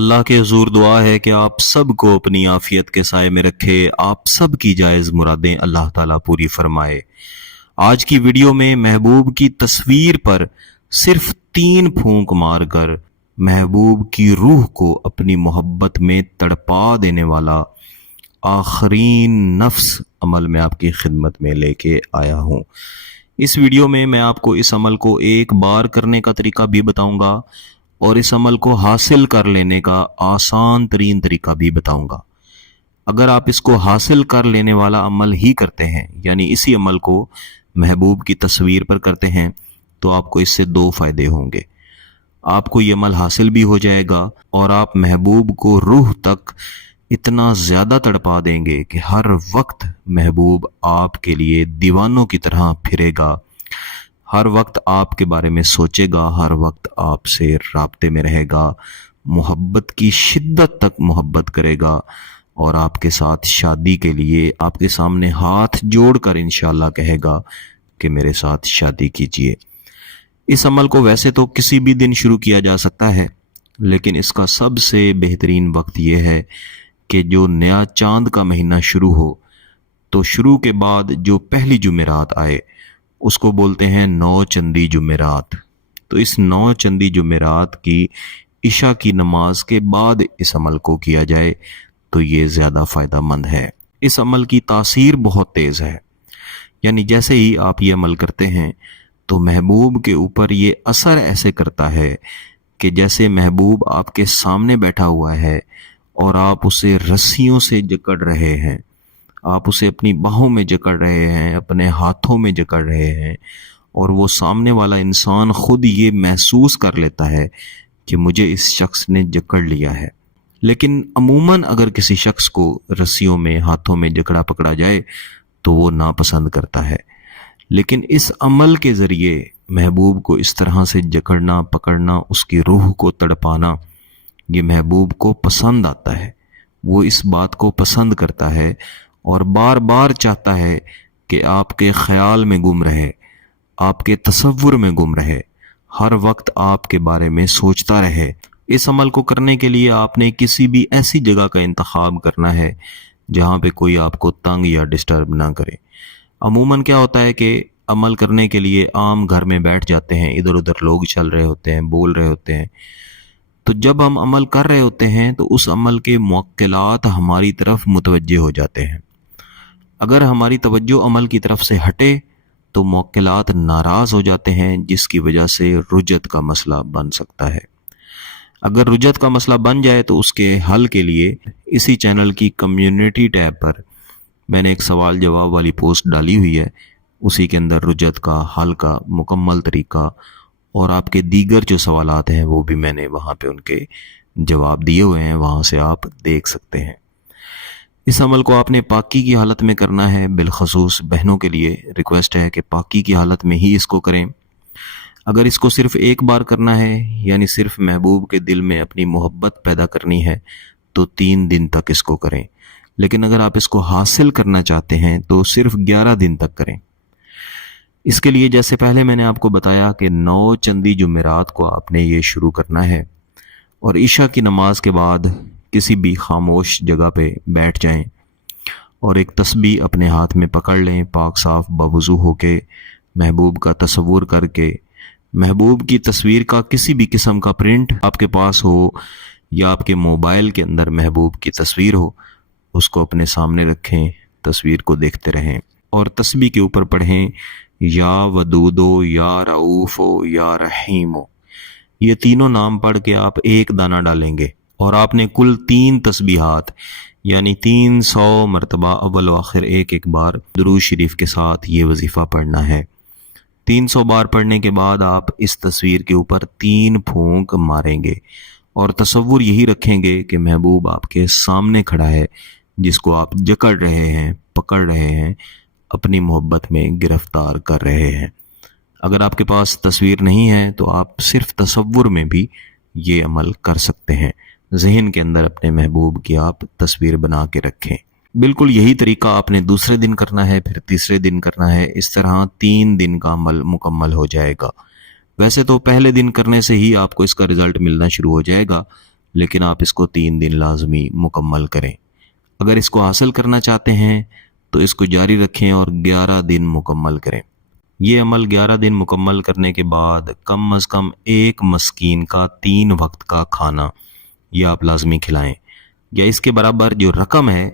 اللہ کے حضور دعا ہے کہ آپ سب کو اپنی عافیت کے سائے میں رکھے، آپ سب کی جائز مرادیں اللہ تعالیٰ پوری فرمائے۔ آج کی ویڈیو میں محبوب کی تصویر پر صرف 3 پھونک مار کر محبوب کی روح کو اپنی محبت میں تڑپا دینے والا آخرین نفس عمل میں آپ کی خدمت میں لے کے آیا ہوں۔ اس ویڈیو میں آپ کو اس عمل کو ایک بار کرنے کا طریقہ بھی بتاؤں گا اور اس عمل کو حاصل کر لینے کا آسان ترین طریقہ بھی بتاؤں گا۔ اگر آپ اس کو حاصل کر لینے والا عمل ہی کرتے ہیں، یعنی اسی عمل کو محبوب کی تصویر پر کرتے ہیں، تو آپ کو اس سے 2 فائدے ہوں گے۔ آپ کو یہ عمل حاصل بھی ہو جائے گا اور آپ محبوب کو روح تک اتنا زیادہ تڑپا دیں گے کہ ہر وقت محبوب آپ کے لیے دیوانوں کی طرح پھرے گا، ہر وقت آپ کے بارے میں سوچے گا، ہر وقت آپ سے رابطے میں رہے گا، محبت کی شدت تک محبت کرے گا اور آپ کے ساتھ شادی کے لیے آپ کے سامنے ہاتھ جوڑ کر انشاءاللہ کہے گا کہ میرے ساتھ شادی کیجیے۔ اس عمل کو ویسے تو کسی بھی دن شروع کیا جا سکتا ہے، لیکن اس کا سب سے بہترین وقت یہ ہے کہ جو نیا چاند کا مہینہ شروع ہو، تو شروع کے بعد جو پہلی جمعرات آئے اس کو بولتے ہیں 9 چندی جمعرات۔ تو اس 9 چندی جمعرات کی عشاء کی نماز کے بعد اس عمل کو کیا جائے تو یہ زیادہ فائدہ مند ہے۔ اس عمل کی تاثیر بہت تیز ہے، یعنی جیسے ہی آپ یہ عمل کرتے ہیں تو محبوب کے اوپر یہ اثر ایسے کرتا ہے کہ جیسے محبوب آپ کے سامنے بیٹھا ہوا ہے اور آپ اسے رسیوں سے جکڑ رہے ہیں، آپ اسے اپنی باہوں میں جکڑ رہے ہیں، اپنے ہاتھوں میں جکڑ رہے ہیں، اور وہ سامنے والا انسان خود یہ محسوس کر لیتا ہے کہ مجھے اس شخص نے جکڑ لیا ہے۔ لیکن عموماً اگر کسی شخص کو رسیوں میں ہاتھوں میں جکڑا پکڑا جائے تو وہ ناپسند کرتا ہے، لیکن اس عمل کے ذریعے محبوب کو اس طرح سے جکڑنا پکڑنا، اس کی روح کو تڑپانا، یہ محبوب کو پسند آتا ہے، وہ اس بات کو پسند کرتا ہے اور بار بار چاہتا ہے کہ آپ کے خیال میں گم رہے، آپ کے تصور میں گم رہے، ہر وقت آپ کے بارے میں سوچتا رہے۔ اس عمل کو کرنے کے لیے آپ نے کسی بھی ایسی جگہ کا انتخاب کرنا ہے جہاں پہ کوئی آپ کو تنگ یا ڈسٹرب نہ کرے۔ عموماً کیا ہوتا ہے کہ عمل کرنے کے لیے عام گھر میں بیٹھ جاتے ہیں، ادھر ادھر لوگ چل رہے ہوتے ہیں، بول رہے ہوتے ہیں، تو جب ہم عمل کر رہے ہوتے ہیں تو اس عمل کے معقلات ہماری طرف متوجہ ہو جاتے ہیں۔ اگر ہماری توجہ عمل کی طرف سے ہٹے تو معقلات ناراض ہو جاتے ہیں، جس کی وجہ سے رجت کا مسئلہ بن سکتا ہے۔ اگر رجت کا مسئلہ بن جائے تو اس کے حل کے لیے اسی چینل کی کمیونٹی ٹیب پر میں نے ایک سوال جواب والی پوسٹ ڈالی ہوئی ہے، اسی کے اندر رجت کا حل کا مکمل طریقہ اور آپ کے دیگر جو سوالات ہیں وہ بھی میں نے وہاں پہ ان کے جواب دیے ہوئے ہیں، وہاں سے آپ دیکھ سکتے ہیں۔ اس عمل کو آپ نے پاکی کی حالت میں کرنا ہے، بالخصوص بہنوں کے لیے ریکویسٹ ہے کہ پاکی کی حالت میں ہی اس کو کریں۔ اگر اس کو صرف ایک بار کرنا ہے، یعنی صرف محبوب کے دل میں اپنی محبت پیدا کرنی ہے، تو 3 دن تک اس کو کریں، لیکن اگر آپ اس کو حاصل کرنا چاہتے ہیں تو صرف 11 دن تک کریں۔ اس کے لیے جیسے پہلے میں نے آپ کو بتایا کہ 9 چندی جمعرات کو آپ نے یہ شروع کرنا ہے، اور عشاء کی نماز کے بعد کسی بھی خاموش جگہ پہ بیٹھ جائیں اور ایک تسبیح اپنے ہاتھ میں پکڑ لیں، پاک صاف باوضو ہو کے محبوب کا تصور کر کے، محبوب کی تصویر کا کسی بھی قسم کا پرنٹ آپ کے پاس ہو یا آپ کے موبائل کے اندر محبوب کی تصویر ہو، اس کو اپنے سامنے رکھیں، تصویر کو دیکھتے رہیں اور تسبیح کے اوپر پڑھیں یا ودودو یا رعوفو یا رحیمو۔ یہ تینوں نام پڑھ کے آپ ایک دانہ ڈالیں گے اور آپ نے کل 3 تسبیحات یعنی 300 مرتبہ اول و آخر ایک بار درود شریف کے ساتھ یہ وظیفہ پڑھنا ہے۔ 300 بار پڑھنے کے بعد آپ اس تصویر کے اوپر 3 پھونک ماریں گے اور تصور یہی رکھیں گے کہ محبوب آپ کے سامنے کھڑا ہے، جس کو آپ جکڑ رہے ہیں، پکڑ رہے ہیں، اپنی محبت میں گرفتار کر رہے ہیں۔ اگر آپ کے پاس تصویر نہیں ہے تو آپ صرف تصور میں بھی یہ عمل کر سکتے ہیں، ذہن کے اندر اپنے محبوب کی آپ تصویر بنا کے رکھیں۔ بالکل یہی طریقہ آپ نے دوسرے دن کرنا ہے، پھر تیسرے دن کرنا ہے، اس طرح 3 دن کا عمل مکمل ہو جائے گا۔ ویسے تو پہلے دن کرنے سے ہی آپ کو اس کا رزلٹ ملنا شروع ہو جائے گا، لیکن آپ اس کو 3 دن لازمی مکمل کریں۔ اگر اس کو حاصل کرنا چاہتے ہیں تو اس کو جاری رکھیں اور 11 دن مکمل کریں۔ یہ عمل 11 دن مکمل کرنے کے بعد کم از کم 1 مسکین کا 3 وقت کا کھانا یہ آپ لازمی کھلائیں، یا اس کے برابر جو رقم ہے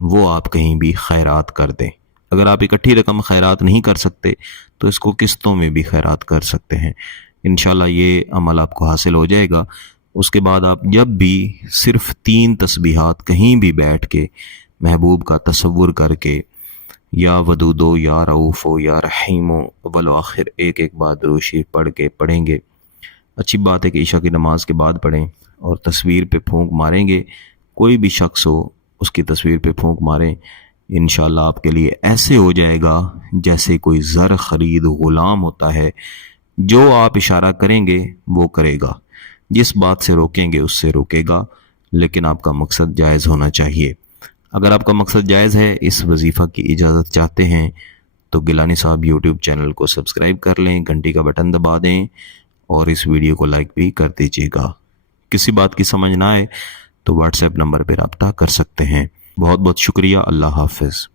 وہ آپ کہیں بھی خیرات کر دیں۔ اگر آپ اکٹھی رقم خیرات نہیں کر سکتے تو اس کو قسطوں میں بھی خیرات کر سکتے ہیں۔ انشاءاللہ یہ عمل آپ کو حاصل ہو جائے گا۔ اس کے بعد آپ جب بھی صرف 3 تسبیحات کہیں بھی بیٹھ کے محبوب کا تصور کر کے یا ودودو یا رعوفو یا رحیمو اول و آخر ایک بار درود شریف پڑھ کے پڑھیں گے۔ اچھی بات ہے کہ عشاء کی نماز کے بعد پڑھیں اور تصویر پہ پھونک ماریں گے۔ کوئی بھی شخص ہو اس کی تصویر پہ پھونک ماریں، انشاءاللہ آپ کے لیے ایسے ہو جائے گا جیسے کوئی زر خرید غلام ہوتا ہے۔ جو آپ اشارہ کریں گے وہ کرے گا، جس بات سے روکیں گے اس سے روکے گا، لیکن آپ کا مقصد جائز ہونا چاہیے۔ اگر آپ کا مقصد جائز ہے، اس وظیفہ کی اجازت چاہتے ہیں تو گیلانی صاحب یوٹیوب چینل کو سبسکرائب کر لیں، گھنٹی کا بٹن دبا دیں اور اس ویڈیو کو لائک بھی کر دیجیے گا۔ کسی بات کی سمجھ نہ آئے تو واٹس ایپ نمبر پہ رابطہ کر سکتے ہیں۔ بہت بہت شکریہ۔ اللہ حافظ۔